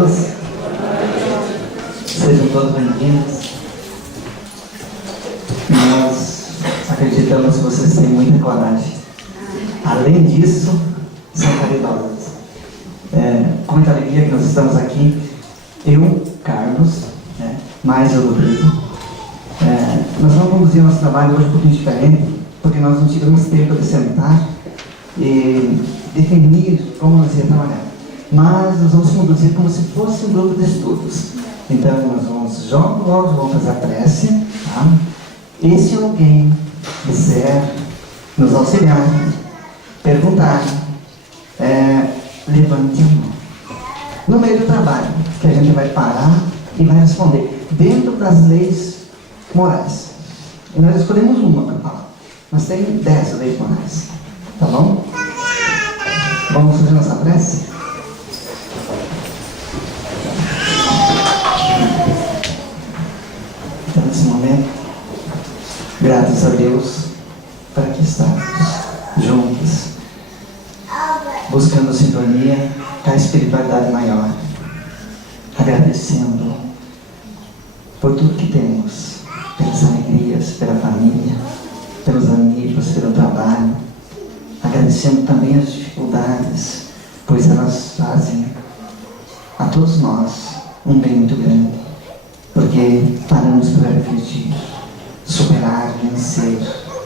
todos. Sejam todos bem-vindos. Nós acreditamos que vocês têm muita coragem. Além disso, são caridosos. Com muita alegria que nós estamos aqui. Eu, Carlos, mais o Rodrigo. Nós vamos conduzir nosso trabalho hoje um pouquinho diferente, porque nós não tivemos tempo de sentar e definir como nós íamos trabalhar. Mas nós vamos conduzir como se fosse um grupo de estudos. Então nós vamos logo vamos fazer a prece, tá? E se alguém quiser nos auxiliar, perguntar, levante a mão. No meio do trabalho, que a gente vai parar e vai responder dentro das leis morais. E nós escolhemos uma para falar. Mas tem 10 leis morais. Tá bom? Vamos fazer nossa prece? Então, nesse momento, graças a Deus, para que estamos juntos, buscando sintonia com a espiritualidade maior, agradecendo por tudo que temos, pelas alegrias, pela família, pelos amigos, pelo trabalho, agradecendo também as dificuldades, pois elas fazem a todos nós um bem muito grande, porque paramos para refletir, superar, vencer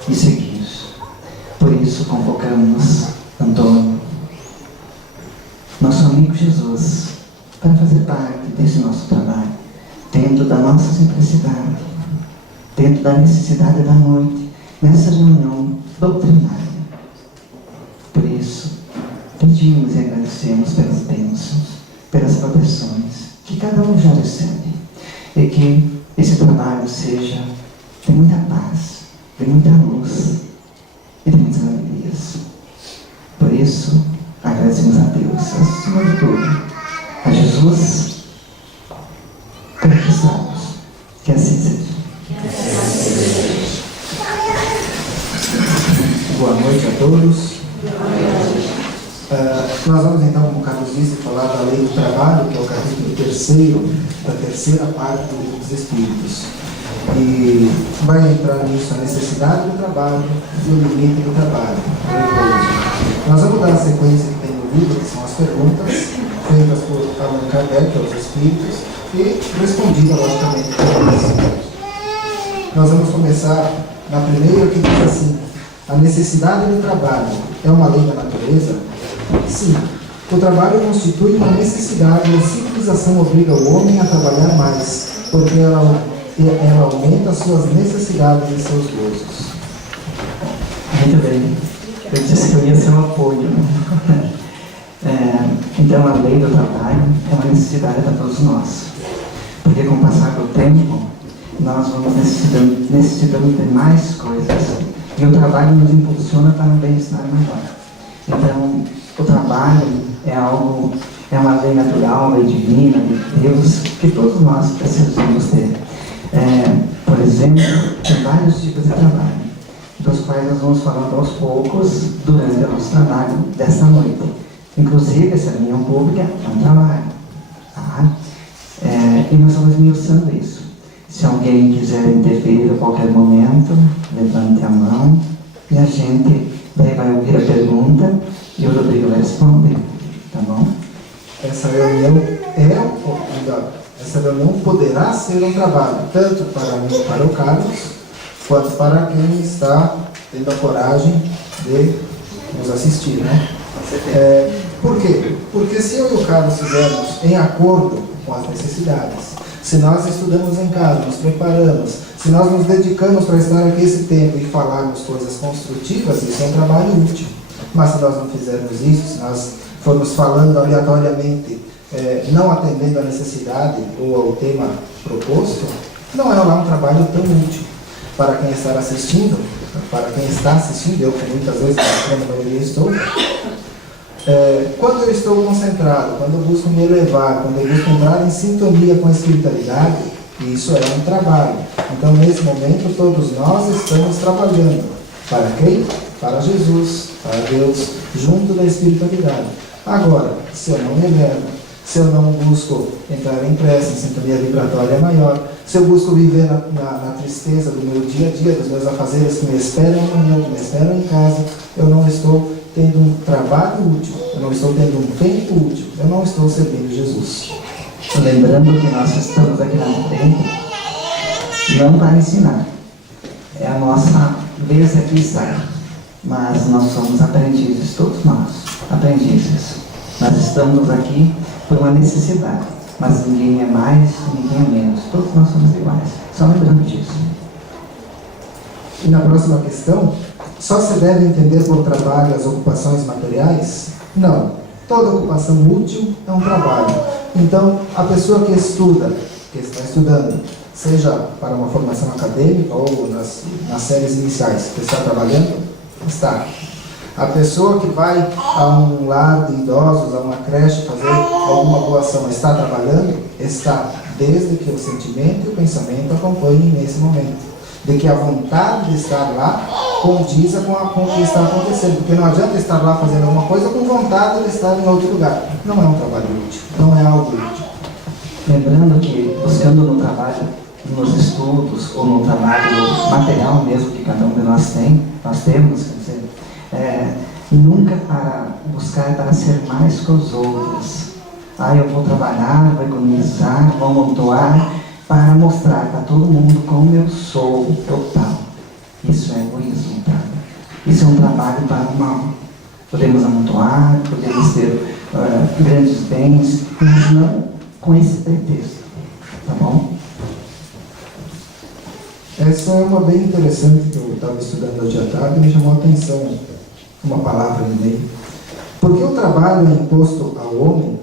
e seguir. Por isso convocamos Antônio, nosso amigo Jesus, para fazer parte desse nosso trabalho, dentro da nossa simplicidade, dentro da necessidade da noite, nessa reunião doutrinária. Por isso, pedimos e agradecemos pelas bênçãos, pelas proteções que cada um já recebe, e que esse trabalho seja de muita paz, de muita luz e de muitas alegrias. Por isso, agradecemos a Deus, acima de tudo, a Jesus, conquistá-los. Que assim seja. Boa noite a todos. Nós vamos então, como o Carlos disse, falar da lei do trabalho, que é o capítulo 3º, da terceira parte do livro dos Espíritos. E vai entrar nisso a necessidade do trabalho e o limite do trabalho. Nós vamos dar a sequência que tem no livro, que são as perguntas feitas por Allan Kardec aos Espíritos e respondida, logicamente, por eles. Nós vamos começar na primeira, que diz assim: a necessidade do trabalho é uma lei da natureza? Sim. O trabalho constitui uma necessidade e a civilização obriga o homem a trabalhar mais, porque ela aumenta suas necessidades e seus gozos. Muito bem. Eu disse que eu ia ser um apoio. Então, a lei do trabalho é uma necessidade para todos nós. Porque com o passar do tempo, nós vamos necessitando de mais coisas. E o trabalho nos impulsiona para um bem-estar maior. Então, o trabalho é uma lei natural, lei divina, de Deus, que todos nós precisamos ter. Por exemplo, tem vários tipos de trabalho, dos quais nós vamos falando aos poucos durante o nosso trabalho desta noite. Inclusive, essa reunião pública é um trabalho. Tá? E nós vamos esmiuçando isso. Se alguém quiser interferir a qualquer momento, levante a mão e a gente vai ouvir a pergunta e o Rodrigo vai responder. Tá bom? Essa reunião poderá ser um trabalho, tanto para mim, para o Carlos, quanto para quem está tendo a coragem de nos assistir, né? Por quê? Porque se eu e o Carlos fizermos em acordo com as necessidades, se nós estudamos em casa, nos preparamos, se nós nos dedicamos para estar aqui esse tempo e falarmos coisas construtivas, isso é um trabalho útil. Mas se nós não fizermos isso, se nós formos falando aleatoriamente, não atendendo à necessidade ou ao tema proposto, não é lá um trabalho tão útil para quem está assistindo, eu que muitas vezes, na maioria, estou. Quando eu estou concentrado, quando eu busco me elevar, quando eu busco entrar em sintonia com a espiritualidade, isso é um trabalho. Então, nesse momento, todos nós estamos trabalhando. Para quem? Para Jesus, para Deus, junto da espiritualidade. Agora, se eu não me elevo, se eu não busco entrar em prece, em sintonia vibratória maior, se eu busco viver na tristeza do meu dia a dia, dos meus afazeres que me esperam amanhã, que me esperam em casa, eu não estou tendo um trabalho útil, eu não estou tendo um tempo útil, eu não estou servindo Jesus. Lembrando que nós estamos aqui na frente, não para ensinar, é a nossa vez aqui estar, mas nós somos aprendizes, todos nós, aprendizes. Nós estamos aqui por uma necessidade, mas ninguém é mais, ninguém é menos, todos nós somos iguais, só lembrando disso. E na próxima questão, só se deve entender por trabalho as ocupações materiais? Não, toda ocupação útil é um trabalho. Então, a pessoa que estuda, que está estudando, seja para uma formação acadêmica ou nas séries iniciais, que está trabalhando, está. A pessoa que vai a um lar de idosos, a uma creche, fazer alguma boa ação, está trabalhando? Está, desde que o sentimento e o pensamento acompanhem nesse momento. De que a vontade de estar lá condiza com o que está acontecendo. Porque não adianta estar lá fazendo alguma coisa com vontade de estar em outro lugar. Não é um trabalho útil, não é algo útil. Lembrando que, buscando no trabalho, nos estudos, ou no trabalho material mesmo que cada um de nós temos, quer dizer, nunca para buscar para ser mais que os outros. Eu vou trabalhar, vou economizar, vou amontoar para mostrar para todo mundo como eu sou total. Isso é egoísmo, tá? Isso é um trabalho para o mal. Podemos amontoar, podemos ter grandes bens, mas não com esse pretexto, tá bom? Essa é uma bem interessante que eu estava estudando hoje à tarde e me chamou a atenção uma palavra no meio. Porque o trabalho imposto ao homem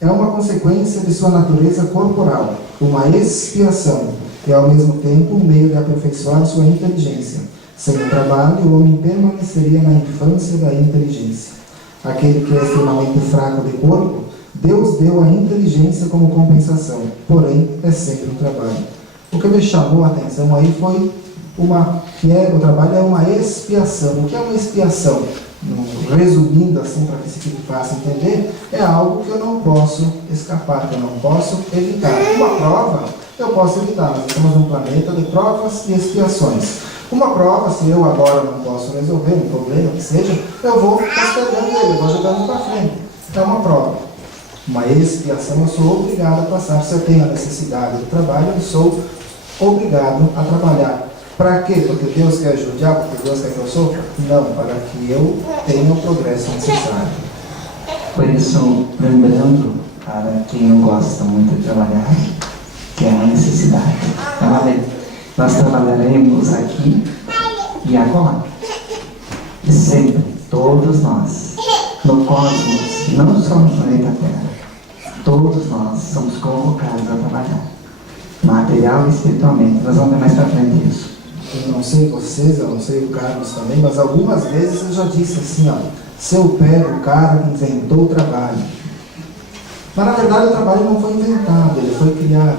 é uma consequência de sua natureza corporal, uma expiação, e ao mesmo tempo um meio de aperfeiçoar sua inteligência. Sem o trabalho, o homem permaneceria na infância da inteligência. Aquele que é extremamente fraco de corpo, Deus deu a inteligência como compensação, porém é sempre um trabalho. O que me chamou a atenção aí foi o trabalho é uma expiação. O que é uma expiação? Resumindo assim, para que se fique fácil entender, é algo que eu não posso escapar, que eu não posso evitar. Uma prova eu posso evitar, nós estamos num planeta de provas e expiações. Uma prova, se eu agora não posso resolver um problema que seja, eu vou postergando ele, eu vou jogando para frente. É uma prova. Uma expiação eu sou obrigado a passar. Se eu tenho a necessidade do trabalho, eu sou obrigado a trabalhar. Para quê? Porque Deus quer judiar? Porque Deus quer que eu sofra? Não, para que eu tenha o progresso necessário. Por isso, lembrando, para quem não gosta muito de trabalhar, que é uma necessidade. Nós trabalharemos aqui e agora. E sempre, todos nós, no cosmos, não só no planeta Terra, todos nós somos convocados a trabalhar, material e espiritualmente. Nós vamos ver mais para frente isso. Eu não sei vocês, eu não sei o Carlos também, mas algumas vezes eu já disse assim, se eu pego o cara que inventou o trabalho. Mas na verdade o trabalho não foi inventado, ele foi criado.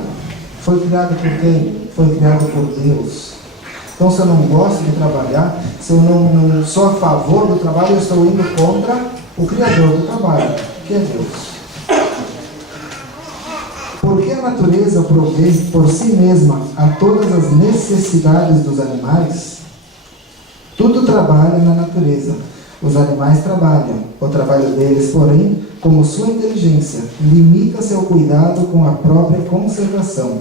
Foi criado por quem? Foi criado por Deus. Então se eu não gosto de trabalhar, se eu não sou a favor do trabalho, eu estou indo contra o Criador do trabalho, que é Deus. Porque a natureza provê por si mesma a todas as necessidades dos animais, tudo trabalha na natureza. Os animais trabalham. O trabalho deles, porém, como sua inteligência, limita-se ao cuidado com a própria conservação.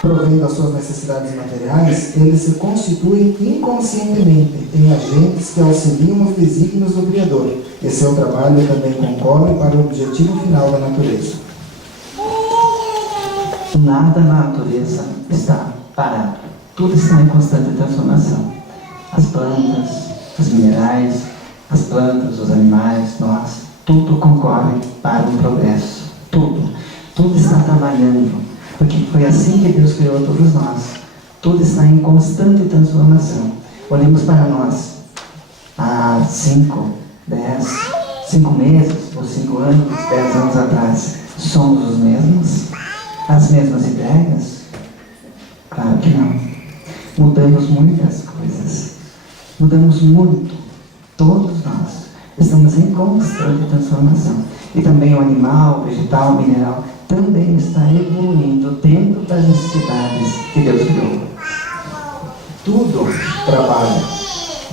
Provendo as suas necessidades materiais, eles se constituem inconscientemente em agentes que auxiliam os desígnios do Criador, e seu trabalho também concorre para o objetivo final da natureza. Nada na natureza está parado. Tudo está em constante transformação. As plantas, os minerais, as plantas, os animais, nós, tudo concorre para o progresso. Tudo está trabalhando. Porque foi assim que Deus criou todos nós. Tudo está em constante transformação. Olhemos para nós. Há 5 meses, ou 5 anos, 10 anos atrás, somos os mesmos? As mesmas ideias? Claro que não. Mudamos muitas coisas. Mudamos muito. Todos nós estamos em constante transformação. E também o animal, o vegetal, o mineral, também está evoluindo dentro das necessidades que Deus criou. Tudo trabalha.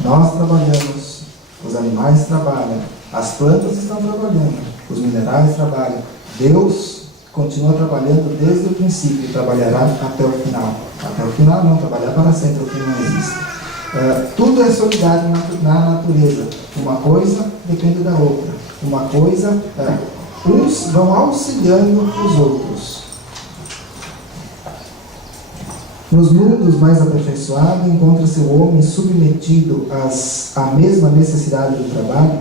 Nós trabalhamos, os animais trabalham, as plantas estão trabalhando, os minerais trabalham. Deus continua trabalhando desde o princípio e trabalhará até o final. Até o final não, trabalhar para sempre, o que não existe. Tudo é solidário na natureza. Uma coisa depende da outra. Uma coisa, uns vão auxiliando os outros. Nos mundos mais aperfeiçoados, encontra-se o homem submetido à mesma necessidade do trabalho.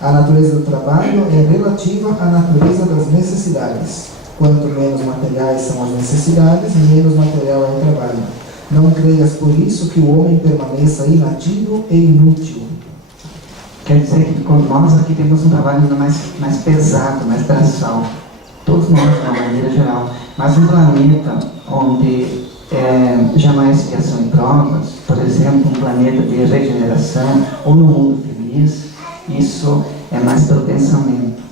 A natureza do trabalho é relativa à natureza das necessidades. Quanto menos materiais são as necessidades, menos material é o trabalho. Não creias por isso que o homem permaneça inativo e inútil. Quer dizer que nós aqui temos um trabalho ainda mais pesado, mais braçal. Todos nós, de uma maneira geral. Mas um planeta onde já não há expiação e provas, por exemplo, um planeta de regeneração, ou no mundo feliz, isso é mais pelo pensamento.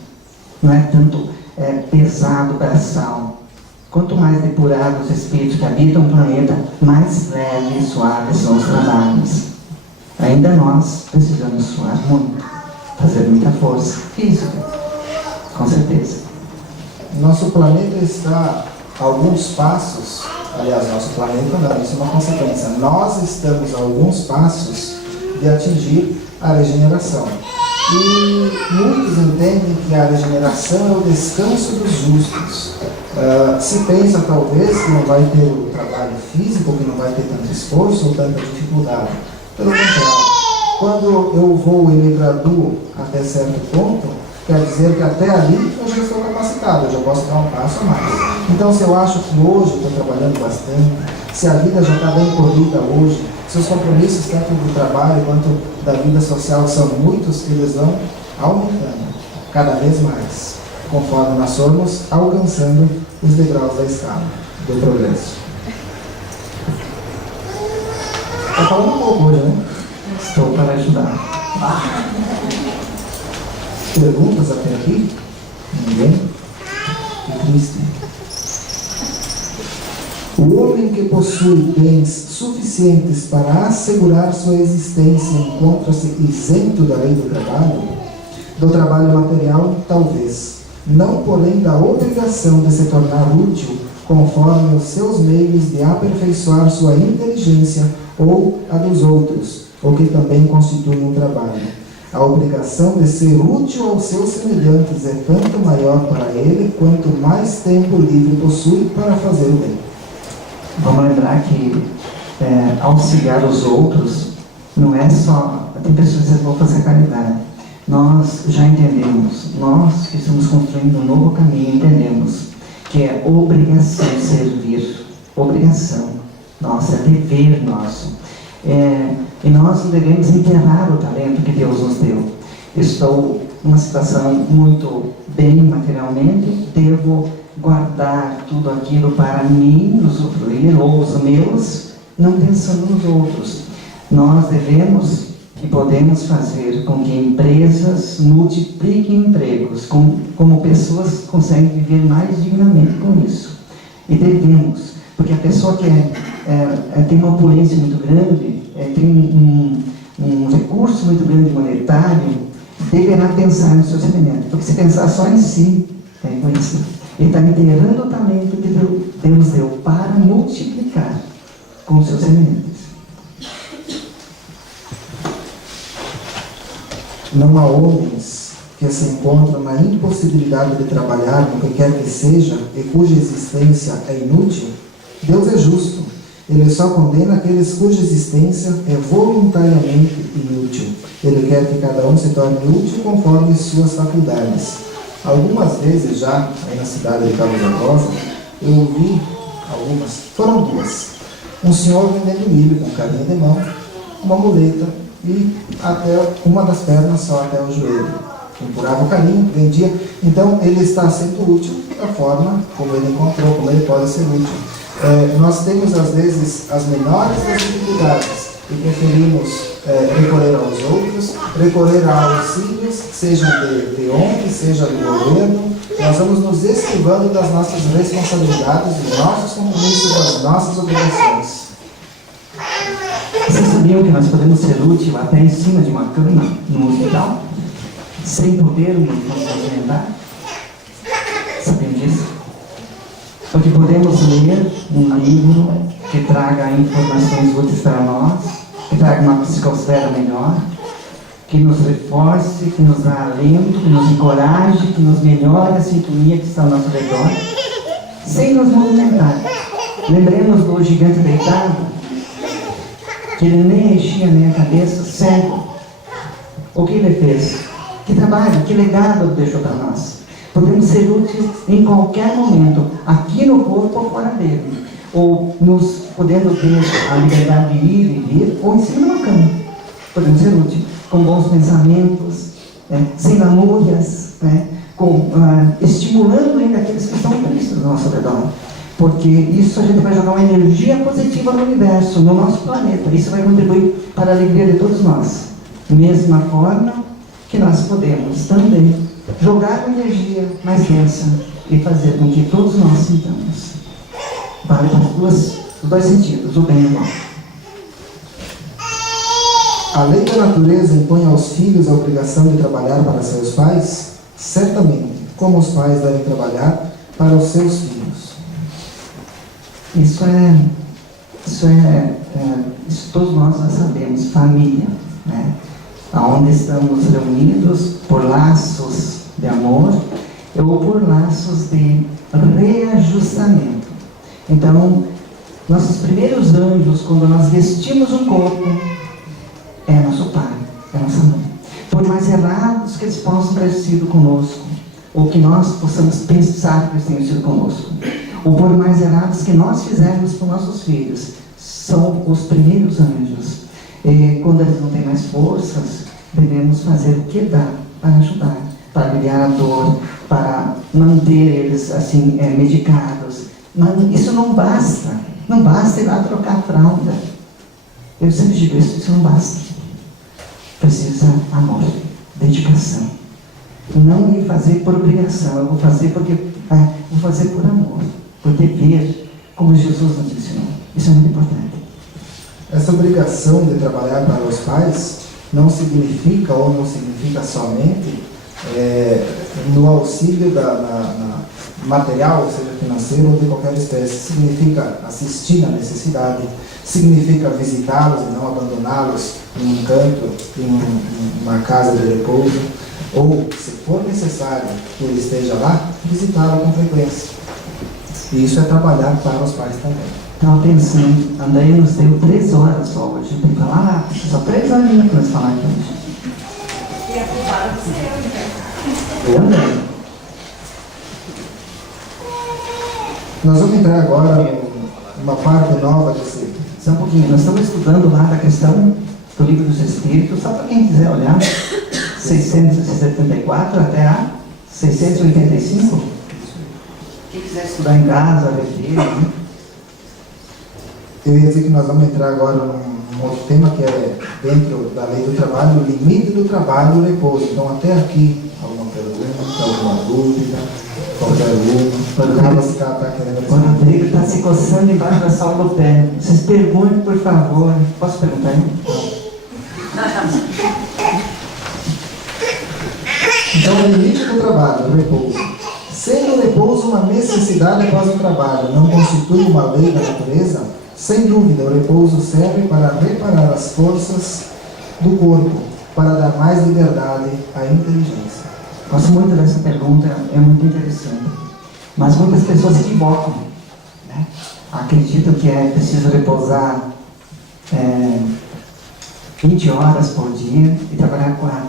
Não é tanto pesado, braçal. Quanto mais depurados os espíritos que habitam o planeta, mais leve e suave são os trabalhos. Ainda nós precisamos suar muito, fazer muita força física, com certeza. Nosso planeta está a alguns passos, aliás, nosso planeta não, isso é uma consequência. Nós estamos a alguns passos de atingir a regeneração. E muitos entendem que a regeneração é o descanso dos justos. Se pensa talvez que não vai ter o trabalho físico, que não vai ter tanto esforço ou tanta dificuldade. Pelo contrário, quando eu vou e me graduo até certo ponto, quer dizer que até ali eu já estou capacitado, eu já posso dar um passo a mais. Então, se eu acho que hoje estou trabalhando bastante, se a vida já está bem corrida hoje, se os compromissos tanto do trabalho quanto da vida social são muitos, eles vão aumentando cada vez mais, conforme nós formos alcançando os degraus da escala do progresso. Está falando um pouco hoje, né? Estou para ajudar. Perguntas até aqui? Ninguém? Que triste. O homem que possui bens suficientes para assegurar sua existência encontra-se isento da lei do trabalho? Do trabalho material, talvez. Não, porém, da obrigação de se tornar útil conforme os seus meios de aperfeiçoar sua inteligência ou a dos outros, o que também constitui um trabalho. A obrigação de ser útil aos seus semelhantes é tanto maior para ele, quanto mais tempo livre possui para fazer o bem. Vamos lembrar que auxiliar os outros não é só... Tem pessoas que dizem, vou fazer caridade. Nós já entendemos, nós que estamos construindo um novo caminho, entendemos que é obrigação servir. Obrigação. Nossa, é dever nosso. E nós não devemos enterrar o talento que Deus nos deu. Estou numa situação muito bem materialmente, devo guardar tudo aquilo para mim, usufruir, ou os meus, não pensando nos outros. Nós devemos e podemos fazer com que empresas multipliquem empregos, como pessoas conseguem viver mais dignamente com isso. E devemos, porque a pessoa que tem uma opulência muito grande, tem um recurso muito grande monetário, deverá pensar no seu semelhante. Porque se pensar só em si, ele está enterrando o talento que Deus deu para multiplicar com os seus semelhantes. Não há homens que se encontram na impossibilidade de trabalhar no que quer que seja e cuja existência é inútil? Deus é justo. Ele só condena aqueles cuja existência é voluntariamente inútil. Ele quer que cada um se torne útil conforme suas faculdades. Algumas vezes já, aí na cidade de Cabo da Rosa, eu ouvi algumas, foram duas. Um senhor vendendo milho com carinha de mão, uma muleta e até uma das pernas só até o joelho. Empurrava o carinho, vendia. Então ele está sendo útil da forma como ele encontrou, como ele pode ser útil. Nós temos às vezes as menores das dificuldades, e preferimos recorrer aos outros, recorrer a auxílios, sejam de ONG, seja do governo, nós vamos nos esquivando das nossas responsabilidades, dos nossos compromissos, das nossas obrigações. Vocês sabiam que nós podemos ser úteis até em cima de uma cama no hospital? Sem podermos nos movimentar? Sabiam disso? Porque podemos ler um livro que traga informações úteis para nós, que traga uma psicosfera melhor, que nos reforce, que nos dá alento, que nos encoraje, que nos melhore a sintonia que está ao nosso redor, sem nos movimentar. Lembremos do gigante deitado, que ele nem mexia nem a cabeça, cego. O que ele fez? Que trabalho, que legado ele deixou para nós. Podemos ser úteis em qualquer momento, aqui no corpo ou fora dele. Ou podendo ter a liberdade de ir e vir, ou em cima de uma cama. Podemos ser úteis com bons pensamentos, sem lamúrias, estimulando ainda aqueles que estão tristes ao nosso redor. Porque isso a gente vai jogar uma energia positiva no universo, no nosso planeta. Isso vai contribuir para a alegria de todos nós. Mesma forma que nós podemos também jogar uma energia mais densa e fazer com que todos nós sintamos. Vale para os dois sentidos, o bem e o mal. A lei da natureza impõe aos filhos a obrigação de trabalhar para seus pais? Certamente, como os pais devem trabalhar para os seus filhos. Isso todos nós já sabemos, família, né? Onde estamos reunidos por laços de amor ou por laços de reajustamento. Então, nossos primeiros anjos, quando nós vestimos o corpo, é nosso pai, é nossa mãe. Por mais errados que eles possam ter sido conosco, ou que nós possamos pensar que eles tenham sido conosco, ou por mais errados que nós fizermos com nossos filhos, são os primeiros anjos. E quando eles não têm mais forças, devemos fazer o que dá para ajudar, para aliviar a dor, para manter eles assim, medicados. Mas isso não basta. Não basta ir lá trocar a fralda. Eu sempre digo isso não basta. Precisa amor, dedicação. Não ir fazer por obrigação, eu vou fazer vou fazer por amor, por dever, como Jesus nos ensinou. Isso é muito importante. Essa obrigação de trabalhar para os pais não significa ou não significa somente no auxílio na material, seja financeiro ou de qualquer espécie. Significa assistir na necessidade, significa visitá-los e não abandoná-los em um canto, em uma casa de repouso, ou, se for necessário que ele esteja lá, visitá-lo com frequência. E isso é trabalhar para os pais também. Estava pensando, André nos deu 3 horas só hoje. Tem que falar rápido, só 3 horinhas para nós falar aqui hoje. E a culpada do seu, Eu, André. Nós vamos entrar agora em uma parte nova desse. Só um pouquinho, nós estamos estudando lá da questão do Livro dos Espíritos, só para quem quiser olhar, 674 até a 685. Quem quiser estudar em casa, rever, né? Eu ia dizer que nós vamos entrar agora num outro tema que é dentro da lei do trabalho, o limite do trabalho e o repouso. Então, até aqui, alguma pergunta, alguma dúvida, qualquer uma, o Carlos está querendo O Rodrigo está se coçando embaixo da sola do pé. Vocês perguntem, por favor. Posso perguntar aí? Então, o limite do trabalho, o repouso. Sendo o repouso uma necessidade após o trabalho, não constitui uma lei da natureza? Sem dúvida, o repouso serve para reparar as forças do corpo, para dar mais liberdade à inteligência. Gosto muito dessa pergunta, é muito interessante. Mas muitas pessoas se equivocam, né? Acreditam que é preciso repousar 20 horas por dia e trabalhar 4.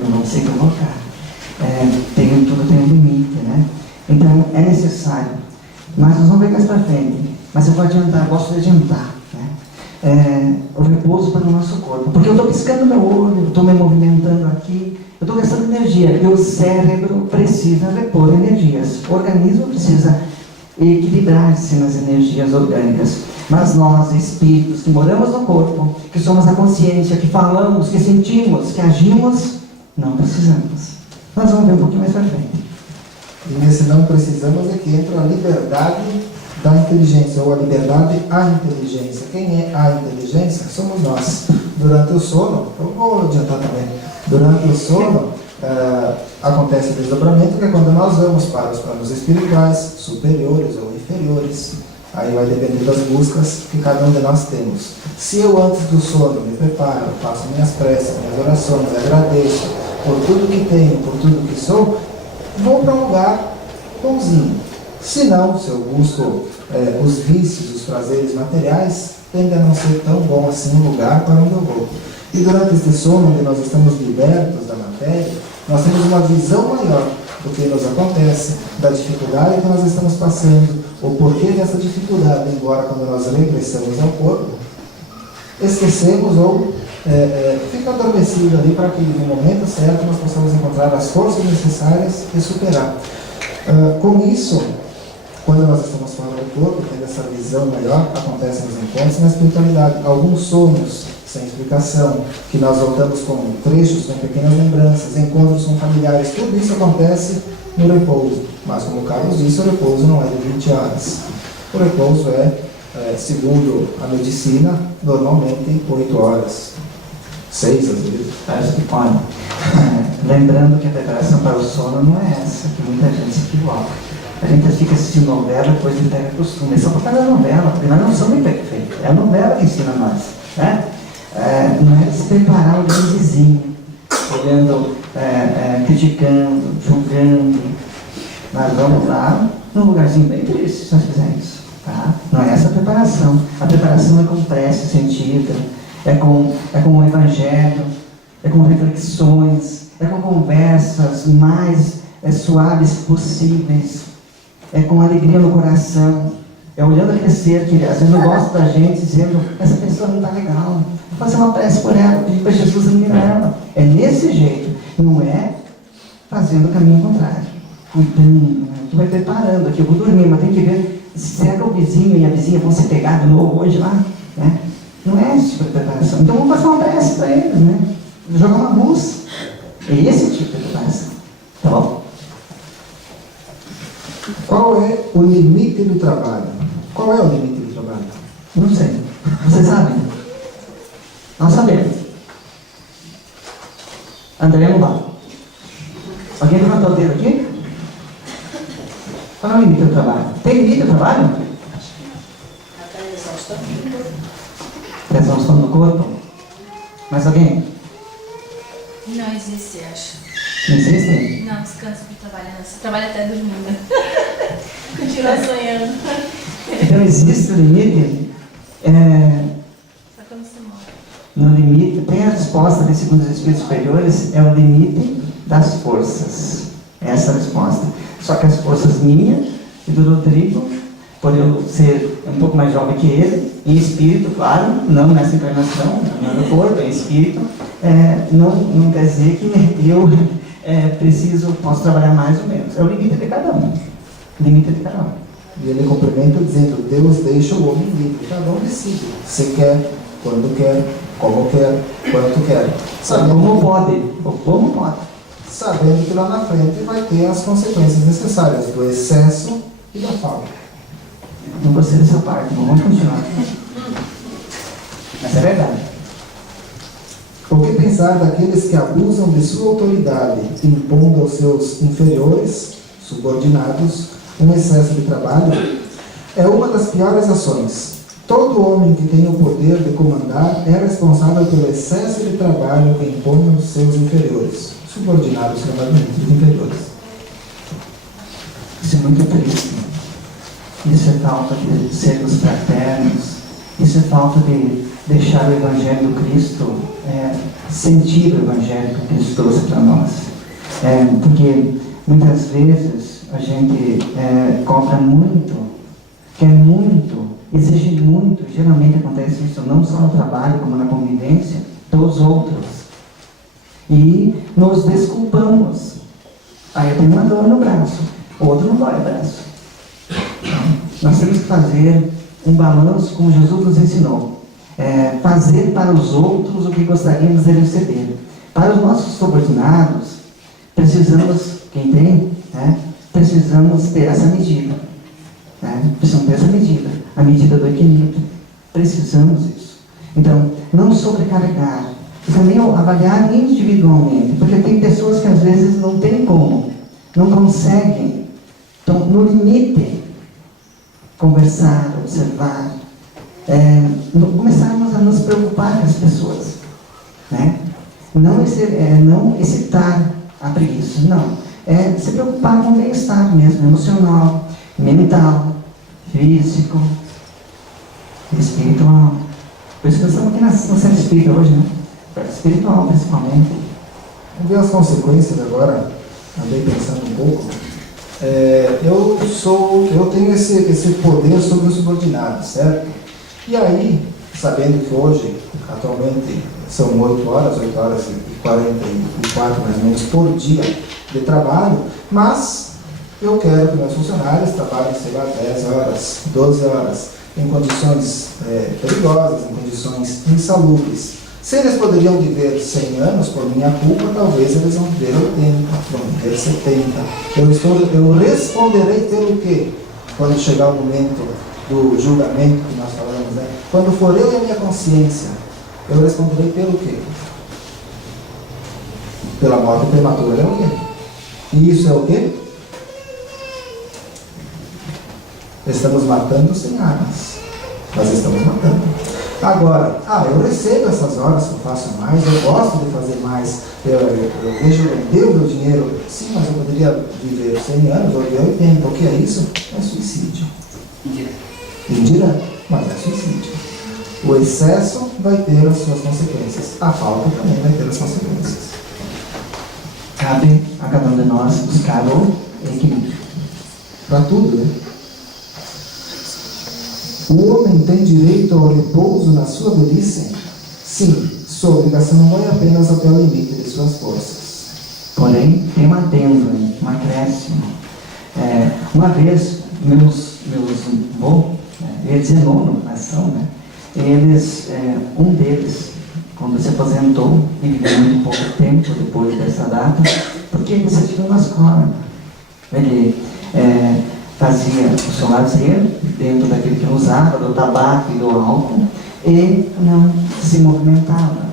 Não vão se equivocar. Tudo tem um limite, né? Então é necessário. Mas nós vamos ver mais para frente. Mas eu vou adiantar, eu gosto de adiantar, né? O repouso para o nosso corpo. Porque eu estou piscando meu olho, eu estou me movimentando aqui, eu estou gastando energia. E o cérebro precisa repor energias. O organismo precisa equilibrar-se nas energias orgânicas. Mas nós, espíritos, que moramos no corpo, que somos a consciência, que falamos, que sentimos, que agimos, não precisamos. Nós vamos ver um pouquinho mais pra frente. E nesse não precisamos é que entra a liberdade da inteligência, ou a liberdade à inteligência. Quem é a inteligência? Somos nós. Durante o sono, eu vou adiantar também, durante o sono acontece o desdobramento, que é quando nós vamos para os planos espirituais, superiores ou inferiores. Aí vai depender das buscas que cada um de nós temos. Se eu antes do sono me preparo, faço minhas preces, minhas orações, agradeço por tudo que tenho, por tudo que sou, vou para um lugar bonzinho. Se não, se eu busco os vícios, os prazeres materiais, tende a não ser tão bom assim o lugar para onde eu vou. E durante este sono, onde nós estamos libertos da matéria, nós temos uma visão maior do que nos acontece, da dificuldade que nós estamos passando, o porquê dessa dificuldade, embora quando nós regressamos ao corpo, esquecemos ou fica adormecido ali para que no momento certo nós possamos encontrar as forças necessárias e superar. Com isso, quando nós estamos fora do corpo, tendo essa visão maior, acontecem os encontros na espiritualidade. Alguns sonhos sem explicação, que nós voltamos com trechos, com pequenas lembranças, encontros com familiares, tudo isso acontece no repouso. Mas como o Carlos disse, o repouso não é de 20 horas. O repouso segundo a medicina, normalmente 8 horas. 6 às vezes. Acho que pode. Lembrando que a preparação para o sono não é essa, que muita gente se equivoca. A gente fica assistindo novela, depois ele pega costume. É só por causa da novela, porque nós não somos imperfeitos. É a novela que ensina nós. Né? Não é se preparar olhando o vizinho, olhando, criticando, julgando. Nós vamos lá num lugarzinho bem triste se nós fizermos isso. Tá? Não é essa a preparação. A preparação é com prece sentida, é com o evangelho, é com reflexões, é com conversas mais suaves possíveis, é com alegria no coração, é olhando aquele ser que às vezes não gosta da gente, dizendo, essa pessoa não está legal, vou fazer uma prece por ela, pedir para Jesus eliminar ela. É nesse jeito, não é fazendo o caminho contrário, cuidando, né? Tu vai preparando aqui, eu vou dormir, mas tem que ver, será que o vizinho e a vizinha vão se pegar de novo hoje lá? Né? Não é esse tipo de preparação. Então vamos fazer uma prece para eles, né? Jogar uma luz. É esse tipo de preparação. Tá bom? Qual é o limite do trabalho? Qual é o limite do trabalho? Não sei. Vocês sabem? Nós sabemos. André não vai. Alguém levantou o dedo aqui? Qual é o limite do trabalho? Tem limite do trabalho? Até a exaustão. Exaustão do corpo? Mais alguém? Não existe, acho. Não existe? Não, descanso de trabalhar. Você trabalha até dormindo. Continua sonhando. Então existe o limite. Só quando você morre. No limite, tem a resposta de segundo os espíritos superiores, é o limite das forças. Essa é a resposta. Só que as forças minhas e do Rodrigo, por eu ser um pouco mais jovem que ele, em espírito, claro, não nessa encarnação, não no corpo, em espírito, não quer dizer que eu posso trabalhar mais ou menos. É o limite de cada um. Limite de cada um. E ele complementa dizendo, Deus deixa o homem livre, cada um decide, se quer, quando quer, como quer, quanto quer. Como pode? Como pode? Sabendo que lá na frente vai ter as consequências necessárias do excesso e da falta. Não gostei dessa parte, vamos continuar. Mas é verdade. O que pensar daqueles que abusam de sua autoridade, impondo aos seus inferiores, subordinados, um excesso de trabalho? É uma das piores ações. Todo homem que tem o poder de comandar é responsável pelo excesso de trabalho que impõe aos seus inferiores, subordinados, provavelmente, os inferiores. Isso é muito triste. Isso é falta de sermos fraternos. Isso é falta de deixar o Evangelho do Cristo, sentir o Evangelho que Cristo trouxe para nós. Porque muitas vezes a gente cobra muito, quer muito, exige muito. Geralmente acontece isso não só no trabalho, como na convivência dos outros. E nos desculpamos. Aí eu tenho uma dor no braço, o outro não dói o braço. Nós temos que fazer um balanço como Jesus nos ensinou. Fazer para os outros o que gostaríamos de receber. Para os nossos subordinados, precisamos, quem tem, precisamos ter essa medida. Precisamos ter essa medida, a medida do equilíbrio. Precisamos disso. Então, não sobrecarregar. E também avaliar individualmente, porque tem pessoas que às vezes não tem como, não conseguem, estão no limite, conversar, observar, começarmos a nos preocupar com as pessoas, né? Não excitar a preguiça, não. Se preocupar com o bem-estar mesmo, emocional, mental, físico, espiritual. Por isso que nós estamos aqui no centro espírita hoje, né? Espiritual, principalmente. Vamos ver as consequências agora. Andei pensando um pouco. Eu tenho esse poder sobre os subordinados, certo? E aí, sabendo que hoje, atualmente, são 8 horas e 44 mais ou menos por dia de trabalho, mas eu quero que meus funcionários trabalhem, sei lá, 10 horas, 12 horas, em condições perigosas, em condições insalubres. Se eles poderiam viver 100 anos por minha culpa, talvez eles vão viver 80, vão viver 70. Eu responderei pelo quê? Quando chegar o momento do julgamento que nós falamos, né? Quando for eu e a minha consciência, eu responderei pelo quê? Pela morte prematura é o quê? E isso é o quê? Estamos matando sem armas. Nós estamos matando. Agora, eu recebo essas horas que eu faço mais, eu gosto de fazer mais, eu vejo o meu dinheiro, sim, mas eu poderia viver 100 anos ou viver 80. O que é isso? É suicídio. Indireto, mas é suicídio. O excesso vai ter as suas consequências. A falta também vai ter as consequências. Cabe a cada um de nós buscar o equilíbrio. Para tudo, né? O homem tem direito ao repouso na sua velhice? Sim, sua obrigação não vai apenas até o limite de suas forças. Porém, tem um adendo, um acréscimo. Uma vez, meus avós, eles iam na nação, né? Um deles, quando se aposentou, e viveu muito pouco tempo depois dessa data, porque ele se atirou nas cordas. Ele fazia o seu lazer dentro daquilo que usava, do tabaco e do álcool, e não se movimentava.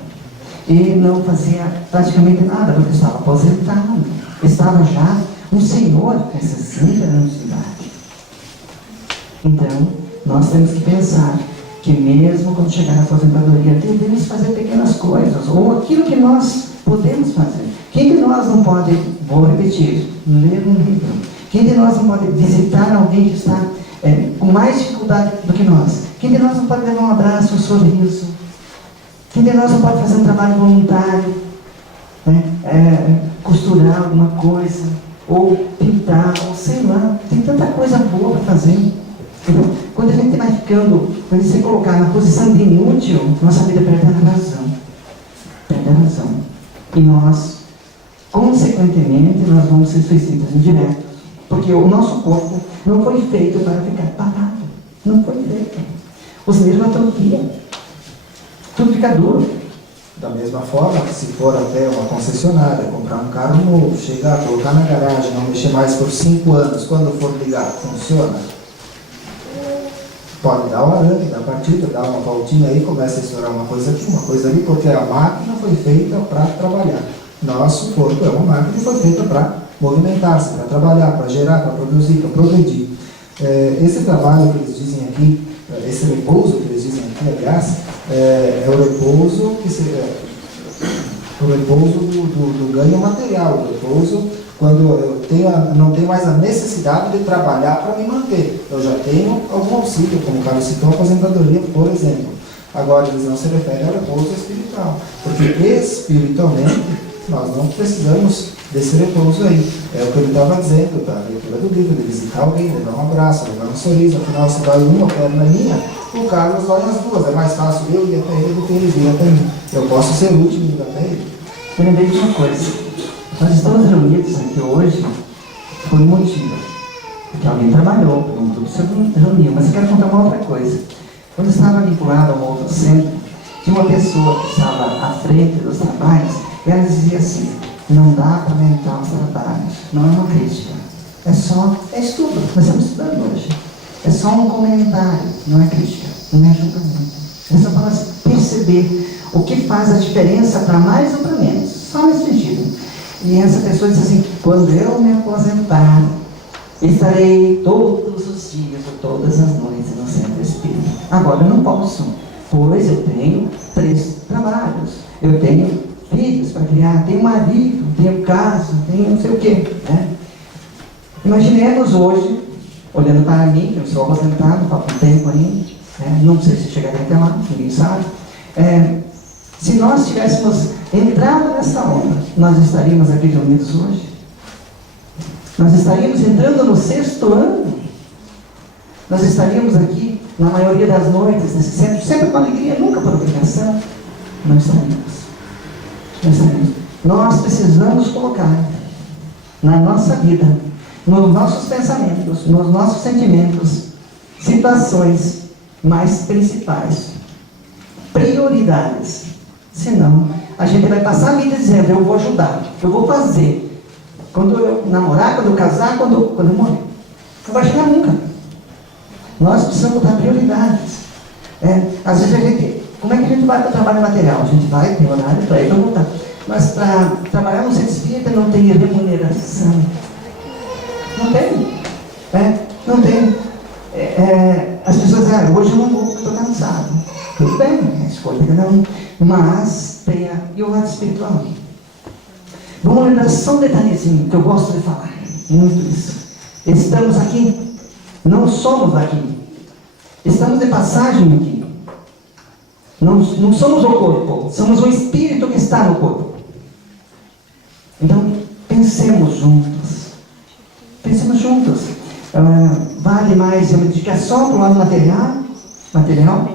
E não fazia praticamente nada, porque estava aposentado. Estava já um senhor com 60 anos de idade. Então, nós temos que pensar que mesmo quando chegar na aposentadoria, devemos fazer pequenas coisas, ou aquilo que nós podemos fazer. Quem de nós não pode, vou repetir, ler um livro? Quem de nós não pode visitar alguém que está com mais dificuldade do que nós? Quem de nós não pode levar um abraço, um sorriso? Quem de nós não pode fazer um trabalho voluntário? Costurar alguma coisa? Ou pintar, ou sei lá. Tem tanta coisa boa para fazer. Então, quando a gente vai ficando, quando se colocar na posição de inútil, nossa vida perde a razão. Perde a razão. E nós, consequentemente, nós vamos ser suicidas indiretos. Porque o nosso corpo não foi feito para ficar parado. Não foi feito. Os nervos atrofiam. Tudo fica duro. Da mesma forma, se for até uma concessionária, comprar um carro novo, chegar, colocar na garagem, não mexer mais por 5 anos, quando for ligar, funciona? Pode dar um arame da partida, dar uma voltinha aí, começa a estourar uma coisa aqui, uma coisa ali, porque a máquina foi feita para trabalhar. Nosso corpo é uma máquina que foi feita para movimentar-se, para trabalhar, para gerar, para produzir, para progredir. Esse trabalho que eles dizem aqui, esse repouso que eles dizem aqui, aliás, é o repouso do ganho material, o repouso quando eu não tenho mais a necessidade de trabalhar para me manter. Eu já tenho algum auxílio, como o Carlos citou, a aposentadoria, por exemplo. Agora, eles não se referem ao repouso espiritual, porque espiritualmente nós não precisamos desse repouso aí. É o que ele estava dizendo, da leitura do livro, de visitar alguém, de dar um abraço, de dar um sorriso. Afinal, se vai uma perna minha, o Carlos vai nas duas. É mais fácil eu ir até ele do que ele vir até mim. Eu posso ser o último indo até ele. Eu lembrei de uma coisa. Nós estamos reunidos aqui hoje por um motivo. que alguém trabalhou, um grupo se reuniu. Mas eu quero contar uma outra coisa. Quando eu estava vinculado a um outro centro, tinha uma pessoa que estava à frente dos trabalhos, e ela dizia assim: não dá para aumentar os trabalhos. Não é uma crítica. É estudo. Nós estamos estudando hoje. É só um comentário, não é crítica. Não me ajuda muito. É só para perceber o que faz a diferença para mais ou para menos. Só nesse sentido. E essa pessoa disse assim: quando eu me aposentar, estarei todos os dias ou todas as noites no centro espírita. Agora eu não posso, pois eu tenho 3 trabalhos. Eu tenho filhos para criar, tenho marido, tenho casa, tenho não sei o quê, né? Imaginemos hoje, olhando para mim, que eu sou aposentado, falta um tempo ainda, né? Não sei se chegarei até lá, ninguém sabe. Se nós tivéssemos entrado nessa onda, nós estaríamos aqui reunidos hoje? Nós estaríamos entrando no 6º ano? Nós estaríamos aqui, na maioria das noites, nesse centro, sempre com alegria, nunca por obrigação? Não estaríamos. Não estaríamos. Nós precisamos colocar na nossa vida, nos nossos pensamentos, nos nossos sentimentos, situações mais principais, prioridades. Senão, a gente vai passar a vida dizendo: eu vou ajudar, eu vou fazer. Quando eu namorar, quando eu casar, quando eu morrer. Não vai chegar nunca. Nós precisamos dar prioridades. Às vezes a gente... Como é que a gente vai para o trabalho material? A gente vai, tem horário para ir para voltar. Mas para trabalhar no centro espírita não tem remuneração. Não tem. Não tem. As pessoas dizem: hoje eu não vou, estou cansado. Tudo bem, é escolha de cada um. Mas tem e o lado espiritual. Vamos lembrar só um detalhezinho que eu gosto de falar. Muito isso. Estamos aqui. Não somos daqui. Estamos de passagem aqui. Não somos o corpo. Somos o espírito que está no corpo. Então, pensemos juntos. Pensemos juntos. Vale mais eu me dedicar só para o lado material,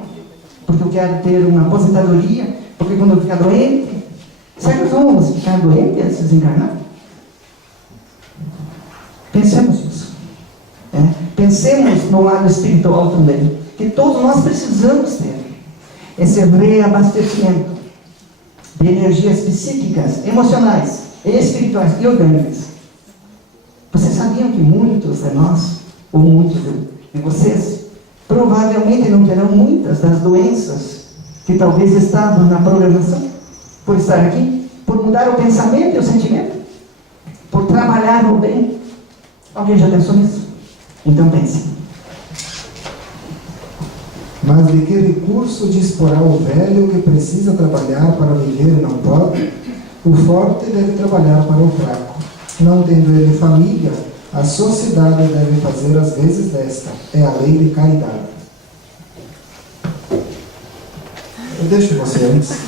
porque eu quero ter uma aposentadoria, porque quando eu ficar doente, será que nós vamos ficar doentes antes de desencarnar? Pensemos nisso. Pensemos no lado espiritual também, que todos nós precisamos ter esse reabastecimento de energias psíquicas, emocionais, espirituais e orgânicas. Vocês sabiam que muitos de nós, ou muitos de vocês, provavelmente não terão muitas das doenças que talvez estavam na programação, por estar aqui, por mudar o pensamento e o sentimento, por trabalhar no bem? Alguém já pensou nisso? Então pense. Mas de que recurso disporá o velho que precisa trabalhar para viver e não pode? O forte deve trabalhar para o fraco. Não tendo ele família, a sociedade deve fazer as vezes desta. É a lei de caridade. Eu deixo você antes.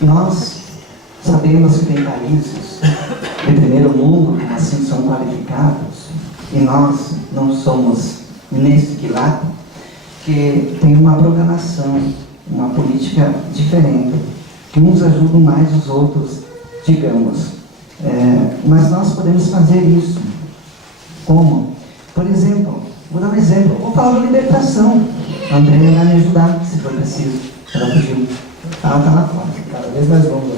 Nós sabemos que tem países de primeiro mundo que assim são qualificados, e nós não somos nesse quilate, que tem uma programação, uma política diferente, que uns ajudam mais os outros, digamos. Mas nós podemos fazer isso. Como? Por exemplo, vou dar um exemplo, vou falar de libertação. A Andréia vai me ajudar, se for preciso. Ela fugiu. Ela está lá fora. Cada vez mais longo.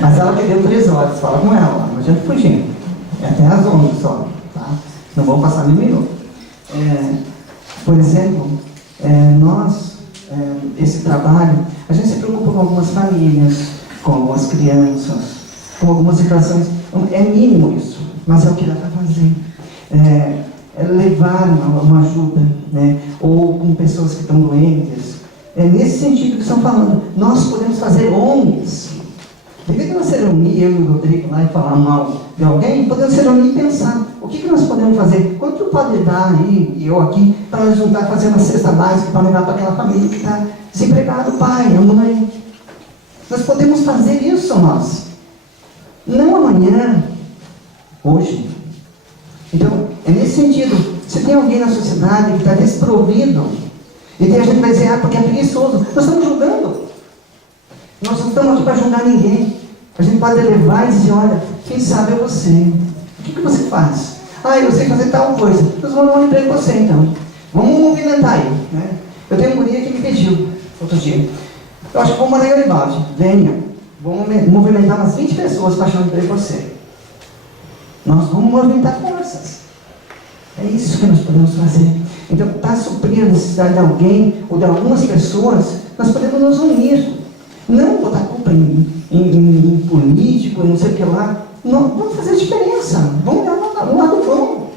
Mas ela perdeu 3 horas, fala com ela, não adianta fugir. É até às 11 só, tá? Não vamos passar nem um minuto. Por exemplo, esse trabalho, a gente se preocupa com algumas famílias, com algumas crianças, com algumas situações. É mínimo isso, mas é o que dá para fazer. Levar uma ajuda, né? Ou com pessoas que estão doentes. É nesse sentido que estão falando. Nós podemos fazer ONGs. De vez em quando se reunir, eu e o Rodrigo lá e falar mal de alguém, podemos se reunir e pensar: o que nós podemos fazer? Quanto pode dar aí, e eu aqui, para nós juntar, fazer uma cesta básica para levar para aquela família que está desempregado, pai, a mãe. Nós podemos fazer isso, nós. Não amanhã, hoje. Então, é nesse sentido. Se tem alguém na sociedade que está desprovido, e tem a gente que vai dizer: porque é preguiçoso. Nós estamos julgando. Nós não estamos aqui para julgar ninguém. A gente pode levar e dizer, olha, quem sabe é você. O que você faz? Ah, eu sei fazer tal coisa. Nós vamos dar um emprego para você, então. Vamos movimentar aí, né? Eu tenho uma guria que me pediu, outro dia. Eu acho que vou mandar em Garibaldi. Venha. Vamos movimentar umas 20 pessoas para achar um emprego para você. Nós vamos movimentar forças. É isso que nós podemos fazer. Então, para suprir a necessidade de alguém ou de algumas pessoas, nós podemos nos unir. Não botar culpa em político, não sei o que lá. Não, vamos fazer a diferença. Vamos dar um lado bom.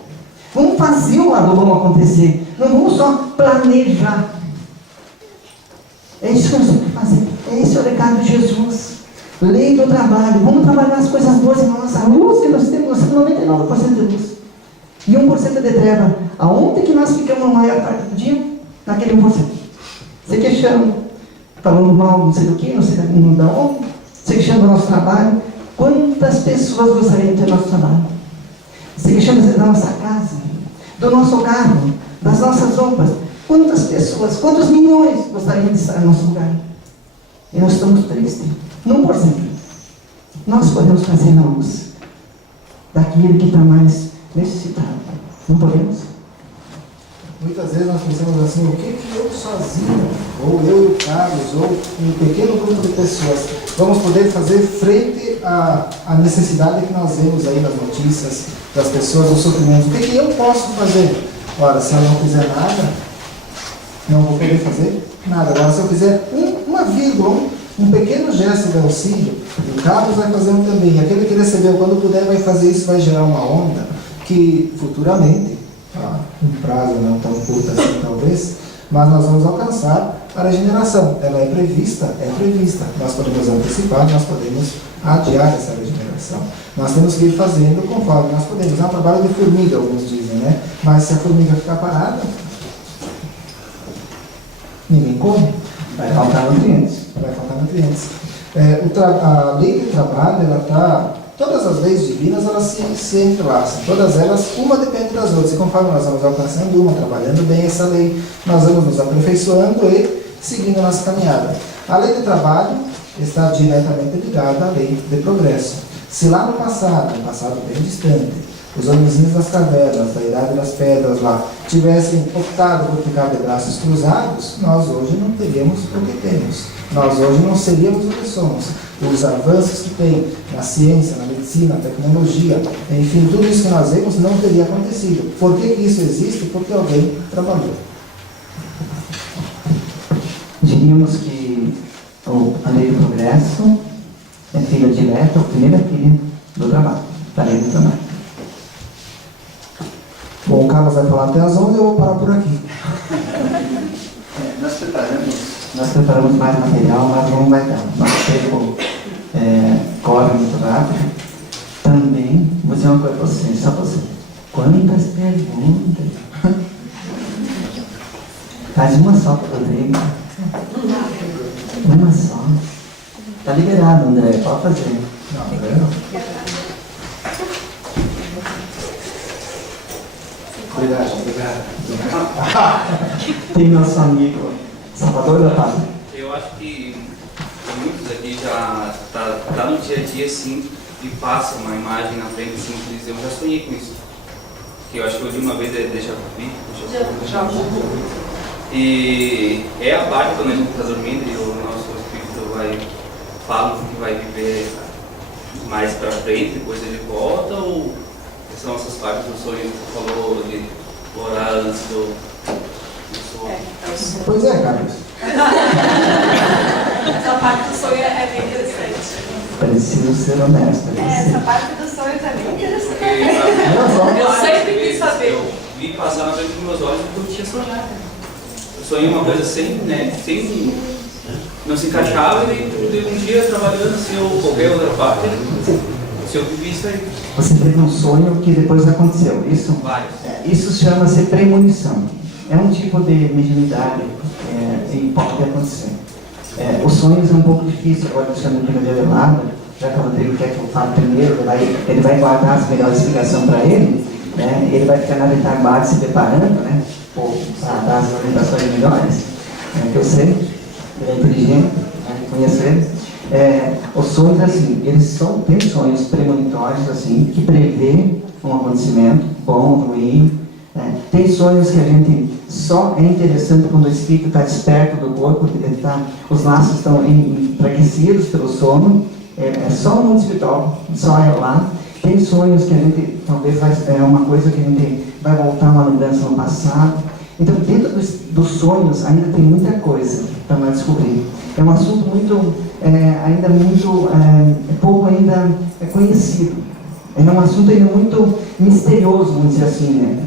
Vamos fazer o lado bom acontecer. Não vamos só planejar. É isso que nós temos que fazer. Esse é o recado de Jesus. Lei do trabalho. Vamos trabalhar as coisas boas em nós. A luz que nós temos 99% de luz. E 1% de treva. Aonde que nós ficamos a maior parte do dia? Naquele 1%. Se queixando, falando mal, não sei do que, não sei da onde, se queixando do nosso trabalho. Quantas pessoas gostariam de ter nosso trabalho? Se queixando da nossa casa, do nosso carro, das nossas roupas. Quantas pessoas, quantos milhões gostariam de estar no nosso lugar? E nós estamos tristes. 1%. Nós podemos fazer na luz daquele que está mais necessitado. Não podemos? Muitas vezes nós pensamos assim, o que eu sozinho, ou eu e o Carlos, ou um pequeno grupo de pessoas, vamos poder fazer frente à necessidade que nós vemos aí nas notícias, das pessoas, dos sofrimentos. O que eu posso fazer? Ora, se eu não fizer nada, não vou poder fazer nada. Agora, se eu fizer uma vírgula, um pequeno gesto de auxílio, o Carlos vai fazer um também. Aquele que recebeu, quando puder, vai fazer isso, vai gerar uma onda que futuramente, um prazo não tão curto assim talvez, mas nós vamos alcançar para a regeneração. Ela é prevista? É prevista. Nós podemos antecipar, nós podemos adiar essa regeneração. Nós temos que ir fazendo conforme nós podemos. É um trabalho de formiga, alguns dizem, né? Mas se a formiga ficar parada, ninguém come. Vai faltar nutrientes. Vai faltar nutrientes. A lei de trabalho, ela está... Todas as leis divinas, elas se entrelaçam. Todas elas, uma depende das outras. E conforme nós vamos alcançando uma, trabalhando bem essa lei, nós vamos nos aperfeiçoando e seguindo a nossa caminhada. A lei de trabalho está diretamente ligada à lei de progresso. Se lá no passado, um passado bem distante, os homenzinhos das cavernas, da idade das pedras lá, tivessem optado por ficar de braços cruzados, nós hoje não teríamos o que temos. Nós hoje não seríamos o que somos. Os avanços que tem na ciência, na medicina, na tecnologia, enfim, tudo isso que nós vemos não teria acontecido. Por que isso existe? Porque alguém trabalhou. Diríamos que a lei do progresso é filha direta, ou primeira filha do trabalho, da lei do trabalho. Bom, o Carlos vai falar até às 11, eu vou parar por aqui. Nós preparamos mais material, mas não vai dar. Nosso tempo corre muito rápido. Também, vou dizer uma coisa para você, só para você. Quantas perguntas? Faz uma só para o Rodrigo. Uma só. Está liberado, André, pode fazer. Não, André não. Obrigado. Tem nosso amigo Salvador da Pátria. Eu acho que muitos aqui já tá no dia a dia assim e passa uma imagem na frente assim que diz, eu já sonhei com isso. Que eu acho que eu li uma vez deixa eu ver. E é a parte quando a gente está dormindo e o nosso espírito fala que vai viver mais para frente, depois ele volta, ou são essas partes do sonho que você falou de orar antes do sonho? Pois é, Carlos. Essa parte do sonho é bem interessante. Preciso ser honesto. Essa parte do sonho é bem interessante. Eu sempre quis saber. Eu vi passar na frente dos meus olhos o que eu tinha sonhado. Eu sonhei uma coisa sem não se encaixava e um dia trabalhando assim ou qualquer outra parte, se eu vivi isso aí. Você teve um sonho que depois aconteceu, isso? Vários. Isso chama-se premonição. É um tipo de mediunidade e pode acontecer. Os sonhos é um pouco difícil, agora deixando em primeiro lado, já que o Rodrigo quer que eu fale primeiro, ele vai guardar as melhores explicações para ele, né? Ele vai ficar na retaguarda se preparando, né? Para dar as orientações melhores, que eu sei, ele é inteligente, conheço ele. Os sonhos, assim, tem sonhos premonitórios, assim, que prevê um acontecimento, bom, ruim. Tem sonhos que a gente só é interessante quando o espírito está desperto do corpo, os laços estão enfraquecidos pelo sono. É só no mundo espiritual, só é lá. Tem sonhos que a gente, talvez, é uma coisa que a gente vai voltar uma lembrança no passado. Então, dentro dos sonhos, ainda tem muita coisa para nós descobrir. É um assunto muito, ainda muito, pouco ainda conhecido. É um assunto ainda muito misterioso, vamos dizer assim, né?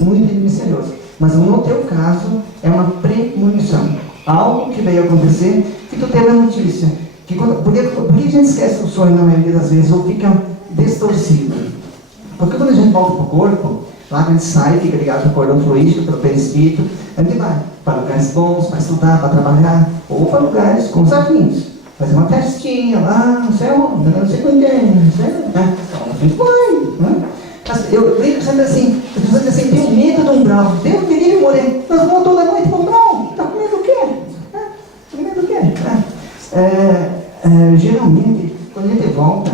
Muito misterioso. Mas no teu caso, é uma premonição. Algo que veio acontecer, que tu teve a notícia. Por que a gente esquece o sonho na maioria das vezes, ou fica distorcido? Porque quando a gente volta para o corpo, lá a gente sai, fica ligado no cordão fluídico, pelo perispírito, a gente vai para lugares bons, para estudar, para trabalhar, ou para lugares com os afins. Fazer uma festinha lá, não sei onde, não sei com ninguém, não sei, né? Então a gente vai, né? Eu vejo sempre assim, as pessoas dizem assim, tenho medo do umbral. Deus me livre, morrer. Nós vamos toda noite para o umbral. Está com medo do quê? Com medo do quê? Geralmente, quando a gente volta,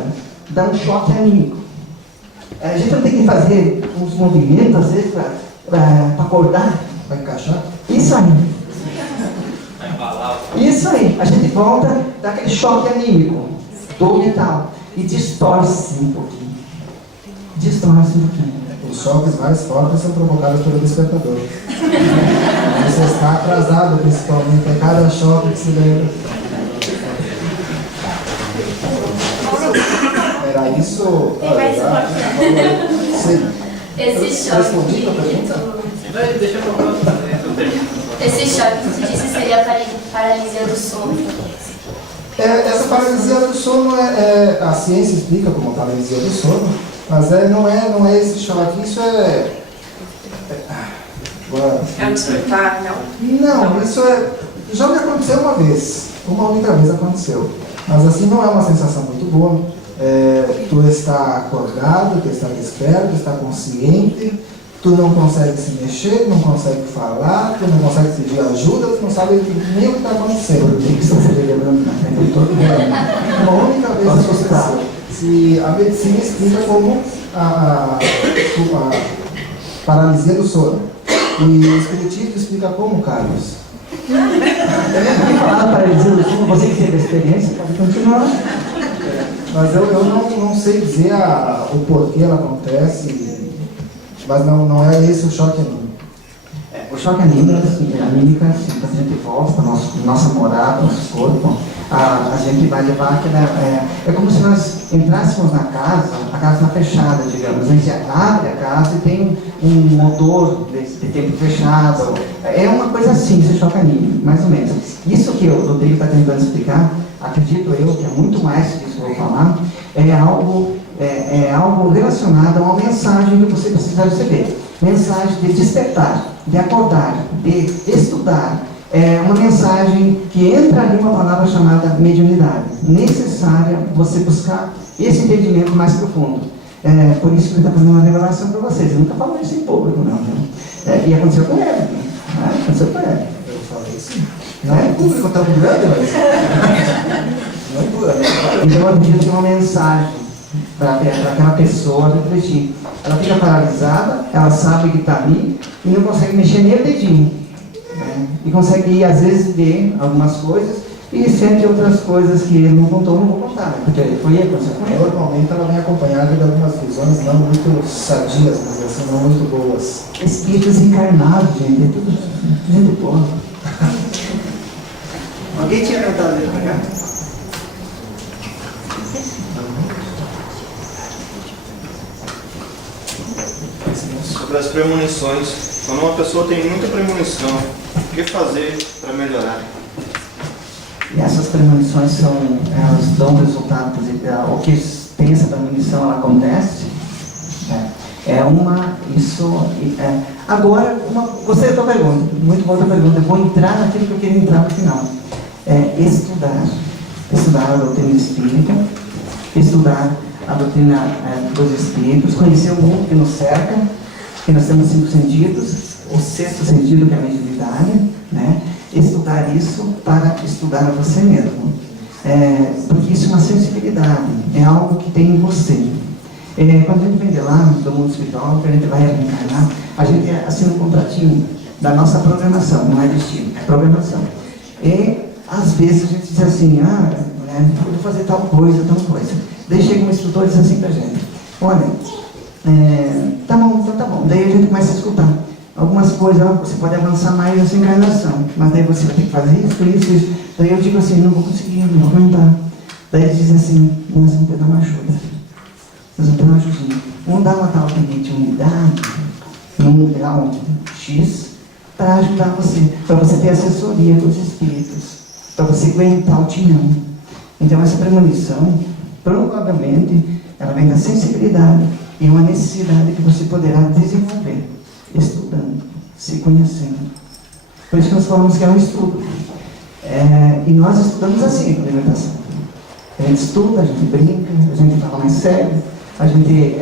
dá um choque anímico. A gente não tem que fazer uns movimentos, às vezes, para acordar. Para encaixar? Isso aí. Isso aí. A gente volta, dá aquele choque anímico do mental e distorce um pouquinho. Distorce um pouquinho. Os choques mais fortes são provocados pelo despertador. Você está atrasado, principalmente, a cada choque que se lembra. Era isso? Tem mais Sim. Esse choque. Respondi a pergunta? Deixa eu falar. Esse choque que você disse seria a paralisia do sono. Essa paralisia do sono, a ciência explica como paralisia do sono, mas não é esse choque, isso é um despertar, não? Não, isso já me aconteceu uma única vez aconteceu, mas assim não é uma sensação muito boa. Tu está acordado, tu está desperto, tu está consciente, tu não consegue se mexer, não consegue falar, tu não consegue pedir ajuda, tu não sabe nem o que está acontecendo. Tem que estar se lembrando na frente de todo mundo. Uma única vez aconteceu. Se a medicina explica como a paralisia do sono. E o espiritismo explica como, Carlos? Eu não vou falar paralisia do sono, você que teve a experiência, pode continuar. Mas eu não sei dizer o porquê ela acontece, mas não é esse o choque anímico. O choque anímico, assim, quando a gente volta para nossa morada, nosso corpo, a gente vai levar aquela... É como se nós entrássemos na casa, a casa está fechada, digamos. A gente abre a casa e tem um motor de tempo fechado. É uma coisa assim, esse choque anímico, mais ou menos. Isso que o Rodrigo está tentando explicar, acredito eu, que é muito mais que isso que eu vou falar, é algo relacionado a uma mensagem que você precisa receber. Mensagem de despertar, de acordar, de estudar. É uma mensagem que entra ali uma palavra chamada mediunidade. Necessária você buscar esse entendimento mais profundo. Por isso que ele está fazendo uma revelação para vocês. Ele nunca falou isso em público, não. Né? E aconteceu com ele. Né? Aconteceu com ele. Eu falei sim. Não é público tão grande, mas... não é público. Então eu acredito que é uma mensagem para aquela pessoa refletir. Ela fica paralisada, ela sabe que está ali e não consegue mexer nem o dedinho. Né? E consegue, às vezes, ver algumas coisas e sente outras coisas que ele não contou, não vou contar, né? Porque foi ele, aconteceu com ele. Normalmente ela vem acompanhada de algumas visões não muito sadias, mas assim, não muito boas. Espíritos encarnados, gente, é tudo gente boa. Alguém tinha cantado ali pra cá? Sobre as premonições, quando uma pessoa tem muita premonição, o que fazer para melhorar? E essas premonições elas dão resultado, o que tem essa premonição, ela acontece. Agora, gostei da tua pergunta, muito boa tua pergunta. Eu vou entrar naquilo que eu queria entrar no final. Estudar a doutrina espírita, estudar a doutrina dos espíritos, conhecer o mundo que nos cerca, que nós temos 5 sentidos, o 6º sentido que é a mediunidade, né? Estudar isso para estudar a você mesmo. Porque isso é uma sensibilidade, é algo que tem em você. Quando a gente vem de lá, do mundo espiritual, que a gente vai reencarnar, a gente assina um contratinho da nossa programação, não é destino, é programação. E às vezes a gente diz assim, vou fazer tal coisa. Daí chega um instrutor e diz assim pra gente, olha, tá bom, então tá bom. Daí a gente começa a escutar algumas coisas, você pode avançar mais nessa encarnação, mas daí você vai ter que fazer isso. Daí eu digo assim, não vou conseguir, não vou aguentar. Daí eles dizem assim, nós vamos ter que dar uma ajuda. Nós vamos ter uma ajudinha. Vamos dar uma tal de unidade, num grau X, para ajudar você, para você ter assessoria dos espíritos, para você aguentar o timão. Então essa premonição, provavelmente, ela vem da sensibilidade e uma necessidade que você poderá desenvolver, estudando, se conhecendo. Por isso que nós falamos que é um estudo. E nós estudamos assim, a alimentação. A gente estuda, a gente brinca, a gente fala mais sério, a gente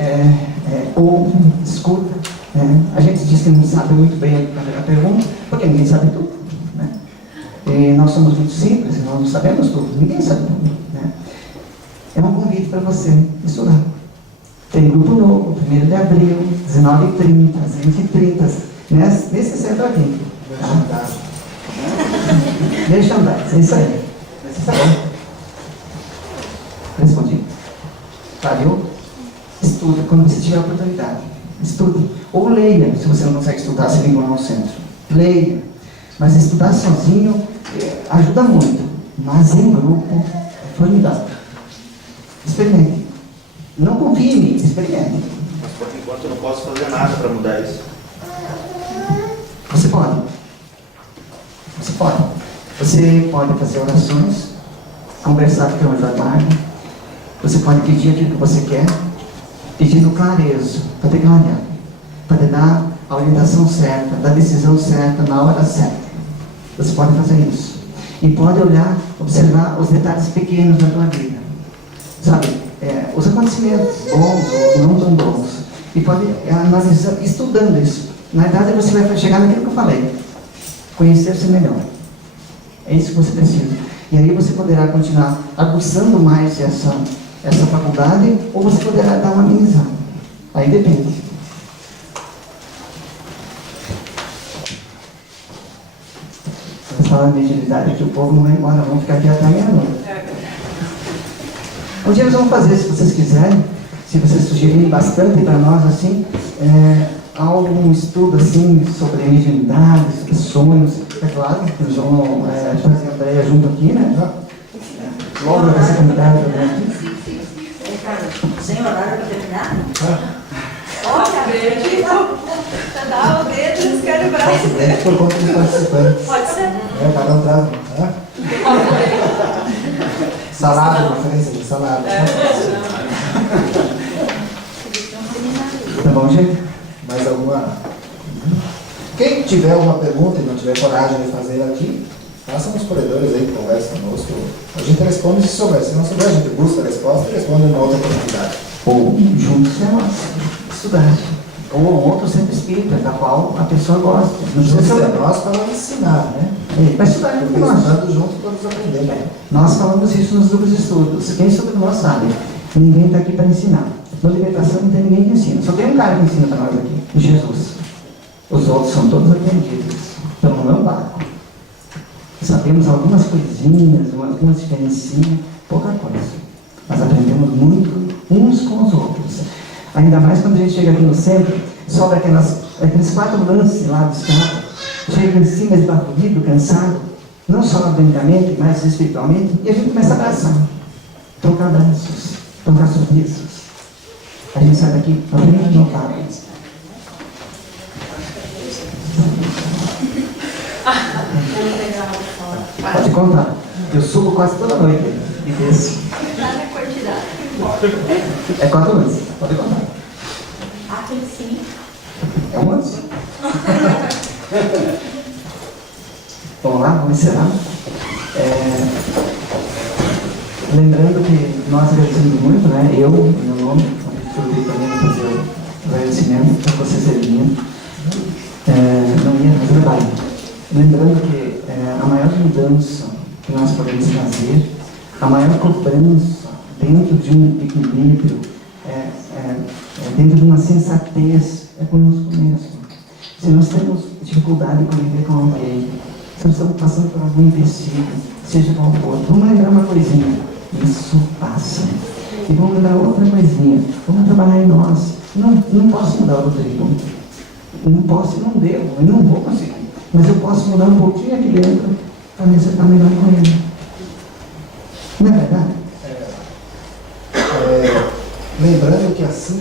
ouve, escuta. A gente diz que não sabe muito bem a pergunta, porque ninguém sabe tudo. Né? E nós somos muito simples, nós não sabemos tudo, ninguém sabe tudo. Né? É um convite para você estudar. Tem grupo novo, 1º de abril, 19h30, 20h30, nesse centro aqui. Tá? Deixa andar, é isso aí. Tá bom? Respondi. Valeu? Estuda quando você tiver a oportunidade. Estude. Ou leia, se você não consegue estudar, se liga ao centro. Leia. Mas estudar sozinho ajuda muito. Mas em grupo é formidável. Experimente. Não confie em mim, experimente. Mas por enquanto eu não posso fazer nada para mudar isso. Você pode. Você pode. Você pode fazer orações, conversar com o anjo da guarda. Você pode pedir aquilo que você quer, pedindo clareza, para ter clareado, para te dar a orientação certa, da decisão certa, na hora certa. Você pode fazer isso. E pode olhar, observar os detalhes pequenos da tua vida. Sabe? Os acontecimentos bons ou não tão bons. E pode analisar, estudando isso. Na verdade, você vai chegar naquilo que eu falei. Conhecer-se melhor. É isso que você precisa. E aí você poderá continuar aguçando mais essa faculdade, ou você poderá dar uma amenizada. Aí depende. Vamos falar de mediunidade que o povo não vai embora, vamos ficar aqui até meia-noite. Um dia nós vamos fazer, se vocês quiserem, se vocês sugerirem bastante para nós, assim, algum estudo assim sobre mediunidade, sobre sonhos. É claro que nós vamos fazer a Andréia junto aqui, né? Logo vai ser convidada também aqui. Sem horário para terminar? Olha, já dá o dedo e eles querem o braço. Por conta dos participantes. Pode ser. Cada um traz. Salada, conferência de salada. Tá bom, gente? Mais alguma? Quem tiver alguma pergunta e não tiver coragem de fazer aqui, façam nos corredores aí, conversa conosco. A gente responde se souber. Se não souber, a gente busca a resposta e responde numa outra oportunidade. Ou juntos é nós, estudar. Ou outro centro espírita, da qual a pessoa gosta. Não precisa Juntos ser é nós para ensinar, né? Vai estudar junto Porque com nós. estudando junto todos aprendemos. Nós falamos isso nos grupos de estudos. Quem estuda com nós sabe. Ninguém está aqui para ensinar. Na libertação não tem ninguém que ensina. Só tem um cara que ensina para nós aqui, Jesus. Os outros são todos aprendidos. Estão no meu barco. Sabemos algumas coisinhas, algumas diferencinhas, pouca coisa. Mas aprendemos muito uns com os outros. Ainda mais quando a gente chega aqui no centro, sobra aqueles 4 lances lá do escravo. Chega em cima esbaforido, cansado, não só organicamente, mas espiritualmente, e a gente começa a abraçar, trocar abraços, trocar sorrisos. A gente sai daqui renovado. Pode contar. Eu subo quase toda noite e desço. Nada quantidade. É 4 lances, pode contar. Aquele sim. É um lance. Vamos lá, vamos encerrar. Lembrando que nós agradecemos muito, né? Eu, em meu nome, eu também fazer o agradecimento para vocês terem vindo. Não ia fazer trabalho. Lembrando que a maior mudança que nós podemos fazer A maior cobrança dentro de um equilíbrio, dentro de uma sensatez, é conosco mesmo. Se nós temos dificuldade em conviver com alguém, se nós estamos passando por algum empecilho, seja qual for, vamos lembrar uma coisinha, isso passa. E vamos lembrar outra coisinha, vamos trabalhar em nós. Não posso mudar o Rodrigo, não posso e não devo, eu não vou conseguir, mas eu posso mudar um pouquinho aqui dentro para me acertar melhor com ele. Não é verdade? Lembrando que assim,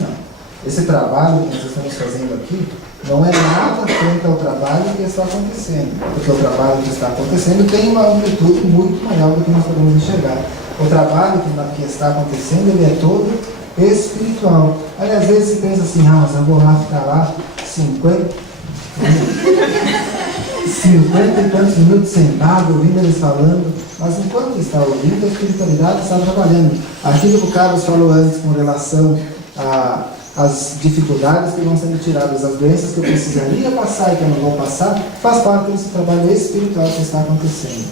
esse trabalho que nós estamos fazendo aqui não é nada frente ao trabalho que está acontecendo, porque o trabalho que está acontecendo tem uma amplitude muito maior do que nós podemos enxergar. O trabalho que está acontecendo, ele é todo espiritual. Aí às vezes se pensa assim, mas eu vou lá ficar lá 50 e tantos minutos sentado, ouvindo eles falando, mas enquanto está ouvindo, a espiritualidade está trabalhando. Aquilo que o Carlos falou antes com relação às dificuldades que vão sendo tiradas, as doenças que eu precisaria passar e que eu não vou passar, faz parte desse trabalho espiritual que está acontecendo.